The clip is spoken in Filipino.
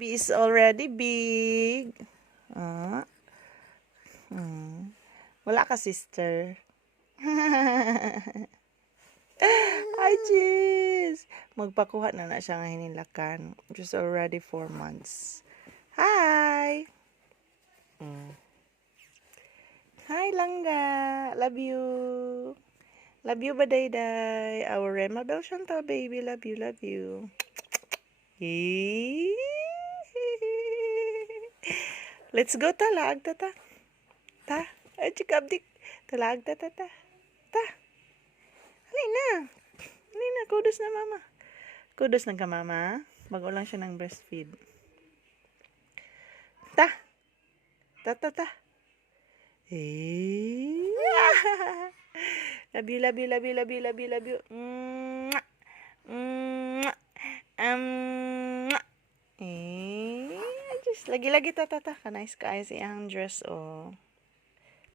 Baby is already big. Ah. Wala ka, sister. Hi, Cheese! Magpakuha na siya nga hinilakan. Just already 4 months. Hi! Hi, Langga! Love you! Love you, Badayday! Our Rhemabelle Chantal baby. Love you, love you. Let's go, talag, tata. Ta, ay, chikabdik. Talag, tata, ta. Ta. Halina. Halina, kudos na mama. Kudos na ka, mama. Bago lang siya ng breastfeed. Ta. Ta, ta, ta. Love you, love you, love you, love you, love you, love you. Just lagi-lagi ta, ta, ta. Kanais ka ay siyang dress, oh.